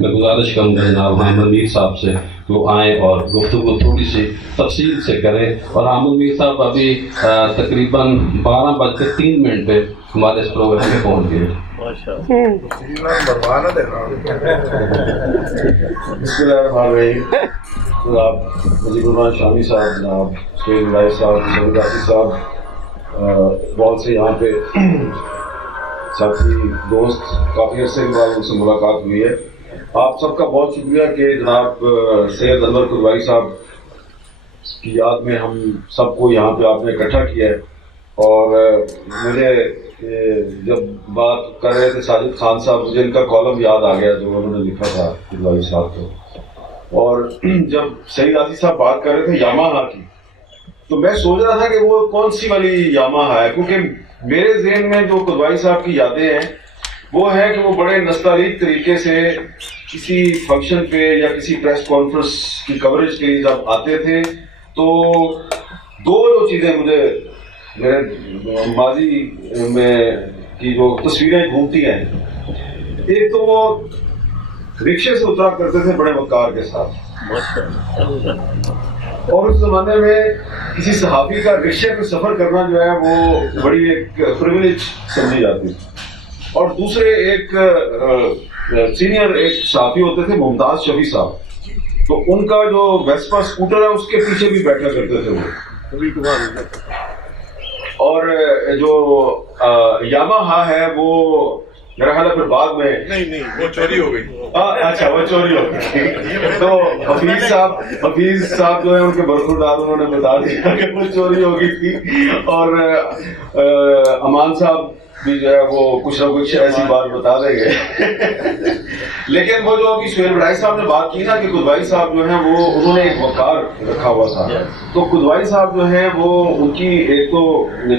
میں گزارش کروں گا جناب حامد میر صاحب سے وہ آئیں اور گفتگو تھوڑی سی تفصیل سے کریں. اور حامد میر صاحب ابھی تقریباً 12:03 پہ ہمارے اس پروگرام میں پہنچ گئے. بسم اللہ الرحمن الرحیم. جناب مجیب الرحمان شامی صاحب، جناب سہیل الہی صاحب، سعید آصف صاحب، بہت سے یہاں پہ ساتھی دوست، کافی عرصے کے بعد ان سے ملاقات ہوئی ہے. آپ سب کا بہت شکریہ کہ جناب سید انور قدوائی صاحب کی یاد میں ہم سب کو یہاں پہ آپ نے اکٹھا کیا ہے. اور مجھے جب بات کر رہے تھے ساجد خان صاحب، مجھے ان کا کالم یاد آ گیا جو انہوں نے لکھا تھا قدوائی صاحب کو. اور جب سعید آصف صاحب بات کر رہے تھے یاماہا کی، تو میں سوچ رہا تھا کہ وہ کون سی والی یاماہا ہے، کیونکہ میرے ذہن میں جو قدوائی صاحب کی یادیں ہیں وہ ہے کہ وہ بڑے نستعلیق طریقے سے کسی فنکشن پہ یا کسی پریس کانفرنس کی کوریج کے لیے جب آتے تھے تو دو چیزیں مجھے میرے ماضی میں کی جو تصویریں گھومتی ہیں. ایک تو وہ رکشے سے اترا کرتے تھے بڑے وقار کے ساتھ، اور اس زمانے میں کسی صحافی کا رکشے پہ سفر کرنا جو ہے وہ بڑی ایک پریویلیج سمجھی جاتی تھی. اور دوسرے ایک سینئر ایک صحافی ہوتے تھے ممتاز شفیع صاحب، تو ان کا جو ویسپا اسکوٹر ہے اس کے پیچھے بھی بیٹھا کرتے تھے وہ. اور جو یاماہا ہے وہ میرا خیال ہے پھر بعد میں نہیں وہ چوری ہو گئی. اچھا وہ چوری ہو گئی. تو حفیظ صاحب جو ہے ان کے برخوردار انہوں نے بتا دیا کہ وہ چوری ہو گئی تھی. اور امان صاحب بھی جو ہے وہ کچھ نہ کچھ ایسی بات بتا دیں گے. لیکن وہ جو ابھی سہیل الہی صاحب نے بات کی نا کہ قدوائی صاحب جو ہیں وہ انہوں نے ایک وقار رکھا ہوا تھا، تو قدوائی صاحب جو ہیں وہ ان کی ایک تو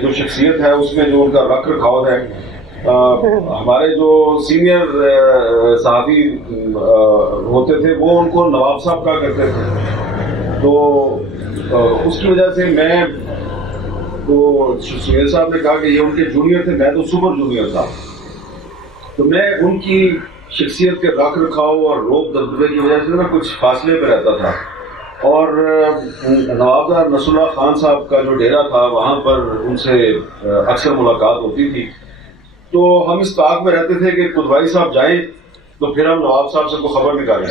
جو شخصیت ہے اس میں جو ان کا رکھ رکھاؤ ہے. ہمارے جو سینئر صحافی ہوتے تھے وہ ان کو نواب صاحب کہا کرتے تھے، تو اس کی وجہ سے میں تو سہیل صاحب نے کہا کہ یہ ان کے جونیئر تھے، میں تو سپر جونیئر تھا، تو میں ان کی شخصیت کے رکھ رکھاؤ اور روب دبدبے کی وجہ سے نا کچھ فاصلے پہ رہتا تھا. اور نوابدار نصر اللہ خان صاحب کا جو ڈیرا تھا وہاں پر ان سے اکثر ملاقات ہوتی تھی. تو ہم اس طاق میں رہتے تھے کہ قدوائی صاحب جائیں تو پھر ہم نواب صاحب سے کو خبر نکالیں.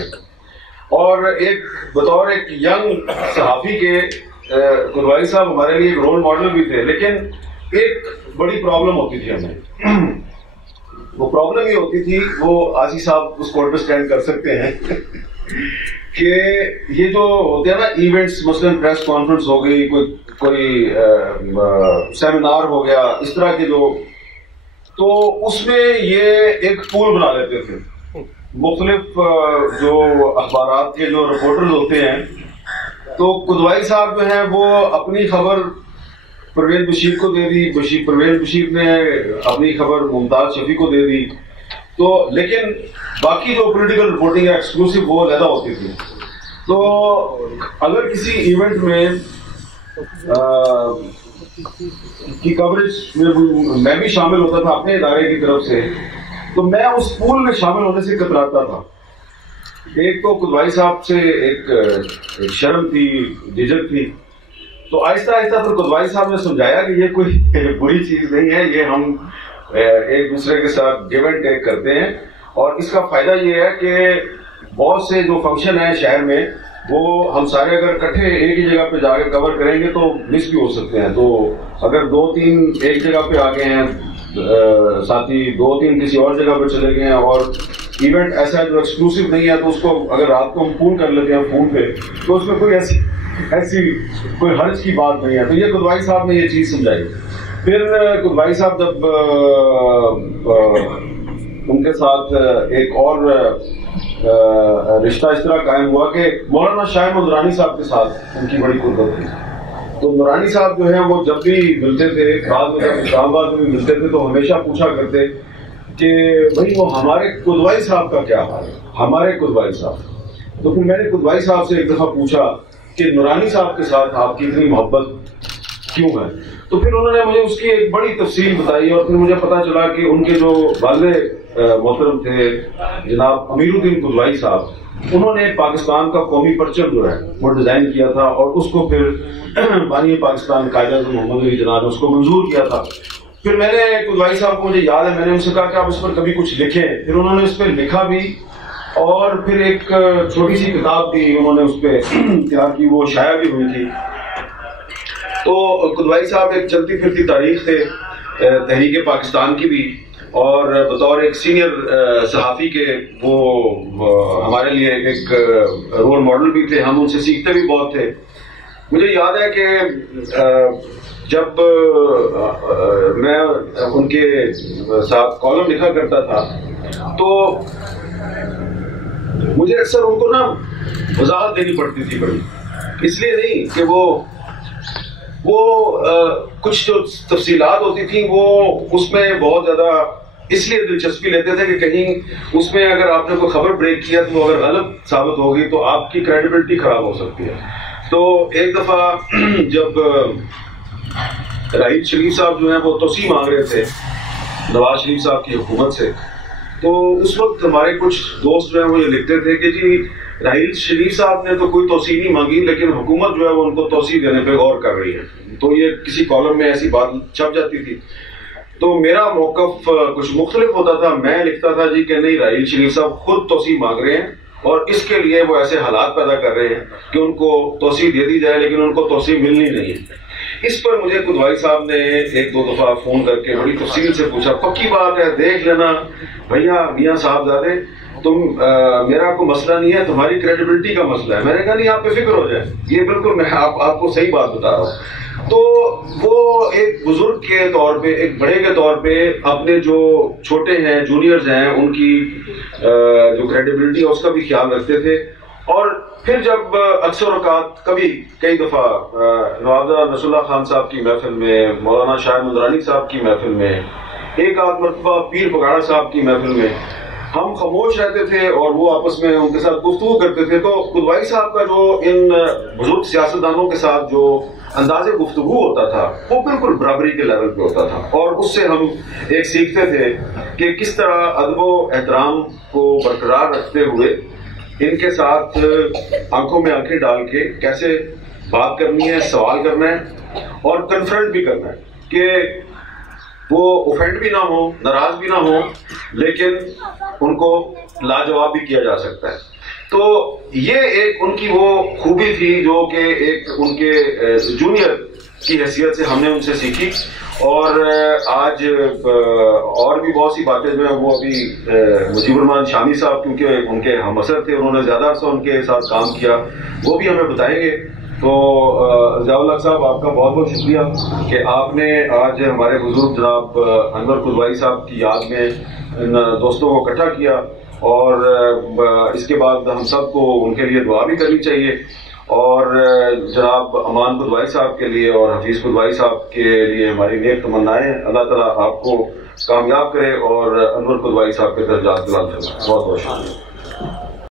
اور ایک بطور ایک ینگ صحافی کے قدوائی صاحب ہمارے لیے ایک رول ماڈل بھی تھے. لیکن ایک بڑی پرابلم ہوتی تھی ہمیں، وہ پرابلم یہ ہوتی تھی، وہ آصف صاحب اس کو انڈرسٹینڈ کر سکتے ہیں کہ یہ جو ہوتے ہیں نا ایونٹس، مثلاً پریس کانفرنس ہو گئی، کوئی سیمینار ہو گیا، اس طرح کے جو، تو اس میں یہ ایک پول بنا لیتے تھے. مختلف جو اخبارات کے جو رپورٹرز ہوتے ہیں، تو قدوائی صاحب جو ہیں وہ اپنی خبر پرویز بشیر کو دے دی، پرویز بشیر نے اپنی خبر ممتاز شفیع کو دے دی. تو لیکن باقی جو پولیٹیکل رپورٹنگ ہے ایکسکلوسیو وہ علیحدہ ہوتی تھی. تو اگر کسی ایونٹ میں کی کوریج میں بھی شامل ہوتا تھا اپنے ادارے کی طرف سے، تو میں اس پول میں شامل ہونے سے کتراتا تھا. ایک تو قدوائی صاحب سے ایک شرم تھی، جھجک تھی. تو آہستہ آہستہ پھر قدوائی صاحب نے سمجھایا کہ یہ کوئی بری چیز نہیں ہے، یہ ہم ایک دوسرے کے ساتھ گیو اینڈ ٹیک کرتے ہیں. اور اس کا فائدہ یہ ہے کہ بہت سے جو فنکشن ہیں شہر میں وہ ہم سارے اگر اکٹھے ایک ہی جگہ پہ جا کے کور کریں گے تو مس بھی ہو سکتے ہیں. تو اگر 2-3 ایک جگہ پہ آ گئے ہیں ساتھی، 2-3 کسی اور جگہ پہ چلے گئے ہیں اور ایونٹ ایسا جو ایکسکلوسیو نہیں ہے، تو اس کو اگر رات کو ہم فون کر لیتے ہیں فون پہ، تو اس میں کوئی ایسی کوئی حرج کی بات نہیں ہے. تو یہ قدوائی صاحب نے یہ چیز سمجھائی. پھر قدوائی صاحب جب ان کے ساتھ ایک اور رشتہ اس طرح قائم ہوا کہ مولانا شاہ احمد نورانی صاحب کے ساتھ ان کی بڑی قربت تھی. تو نورانی صاحب جو ہیں وہ جب بھی ملتے تھے، بعد میں جب اسلام آباد میں بھی ملتے تھے، تو ہمیشہ پوچھا کرتے کہ بھائی وہ ہمارے قدوائی صاحب کا کیا حال ہے، ہمارے قدوائی صاحب. تو پھر میں نے قدوائی صاحب سے ایک دفعہ پوچھا کہ نورانی صاحب کے ساتھ آپ کی اتنی محبت کیوں ہے. تو پھر انہوں نے مجھے اس کی ایک بڑی تفصیل بتائی اور پھر مجھے پتا چلا کہ ان کے جو والد محترم تھے جناب امیر الدین قدوائی صاحب, انہوں نے پاکستان کا قومی پرچم جو ہے وہ ڈیزائن کیا تھا اور اس کو پھر بانی پاکستان قائد اعظم محمد علی جناح نے اس کو منظور کیا تھا. پھر میں نے قدوائی صاحب کو, مجھے یاد ہے میں نے ان سے کہا کہ آپ اس پر کبھی کچھ لکھیں. پھر انہوں نے اس پہ لکھا بھی اور پھر ایک چھوٹی سی کتاب بھی انہوں نے اس پہ تیار کی, وہ شائع بھی ہوئی تھی. تو قدوائی صاحب ایک چلتی پھرتی تاریخ تھے تحریک پاکستان کی بھی, اور بطور ایک سینئر صحافی کے وہ ہمارے لیے ایک رول ماڈل بھی تھے. ہم ان سے سیکھتے بھی بہت تھے. مجھے یاد ہے کہ جب میں ان کے ساتھ کالم لکھا کرتا تھا تو مجھے اکثر ان کو نا وضاحت دینی پڑتی تھی بڑی, اس لیے نہیں کہ وہ کچھ جو تفصیلات ہوتی تھیں وہ اس میں بہت زیادہ اس لیے دلچسپی لیتے تھے کہ کہیں اس میں اگر آپ نے کوئی خبر بریک کیا تو اگر غلط ثابت ہوگی تو آپ کی کریڈیبلٹی خراب ہو سکتی ہے. تو ایک دفعہ جب راحیل شریف صاحب جو ہیں وہ توسیع مانگ رہے تھے نواز شریف صاحب کی حکومت سے, تو اس وقت ہمارے کچھ دوست جو ہیں وہ یہ لکھتے تھے کہ جی راحیل شریف صاحب نے تو کوئی توسیع نہیں مانگی لیکن حکومت جو ہے وہ ان کو توسیع دینے پہ غور کر رہی ہے. تو یہ کسی کالم میں ایسی بات چھپ جاتی تھی. تو میرا موقف کچھ مختلف ہوتا تھا. میں لکھتا تھا جی کہ نہیں, راحیل شریف صاحب خود توسیع مانگ رہے ہیں اور اس کے لیے وہ ایسے حالات پیدا کر رہے ہیں کہ ان کو توسیع دے دی جائے لیکن ان کو توسیع ملنی نہیں ہے. اس پر مجھے قدوائی صاحب نے ایک دو دفعہ فون کر کے بڑی تفصیل سے پوچھا, پکی بات ہے دیکھ لینا بھیا میاں صاحبزادے, تم میرا کوئی مسئلہ نہیں ہے, تمہاری کریڈیبلٹی کا مسئلہ ہے. میں نے کہا نہیں, آپ بے فکر ہو جائیں, یہ بالکل میں آپ کو صحیح بات بتا رہا ہوں. تو وہ ایک بزرگ کے طور پہ, ایک بڑے کے طور پہ اپنے جو چھوٹے ہیں جونیئرز ہیں ان کی جو کریڈیبلٹی ہے اس کا بھی خیال رکھتے تھے. اور پھر جب اکثر اوقات کئی دفعہ نوابزادہ نصر اللہ خان صاحب کی محفل میں, مولانا شاہ مندرانی صاحب کی محفل میں, ایک آدھ مرتبہ پیر پگاڑا صاحب کی محفل میں ہم خاموش رہتے تھے اور وہ آپس میں ان کے ساتھ گفتگو کرتے تھے. تو قدوائی صاحب کا جو ان بزرگ سیاستدانوں کے ساتھ جو انداز گفتگو ہوتا تھا وہ بالکل برابری کے لیول پہ ہوتا تھا, اور اس سے ہم ایک سیکھتے تھے کہ کس طرح ادب و احترام کو برقرار رکھتے ہوئے ان کے ساتھ آنکھوں میں آنکھیں ڈال کے کیسے بات کرنی ہے, سوال کرنا ہے اور کنفرنٹ بھی کرنا ہے کہ وہ اوفینڈ بھی نہ ہو, ناراض بھی نہ ہو, لیکن ان کو لاجواب بھی کیا جا سکتا ہے. تو یہ ایک ان کی وہ خوبی تھی جو کہ ایک ان کے جونیئر کی حیثیت سے ہم نے ان سے سیکھی. اور آج اور بھی بہت سی باتیں جو ہیں وہ ابھی مجیب الرحمان شامی صاحب کیونکہ ان کے ہم اثر تھے, انہوں نے زیادہ عرصہ ان کے ساتھ کام کیا, وہ بھی ہمیں بتائیں گے. تو ضیاء الحق صاحب آپ کا بہت بہت شکریہ کہ آپ نے آج ہمارے بزرگ جناب انور قدوائی صاحب کی یاد میں ان دوستوں کو اکٹھا کیا, اور اس کے بعد ہم سب کو ان کے لیے دعا بھی کرنی چاہیے. اور جناب امان قدوائی صاحب کے لیے اور حفیظ قدوائی صاحب کے لیے ہماری نیک تمنائیں, اللہ تعالیٰ آپ کو کامیاب کرے اور انور قدوائی صاحب کے درجات بلند کرے. بہت بہت شکریہ.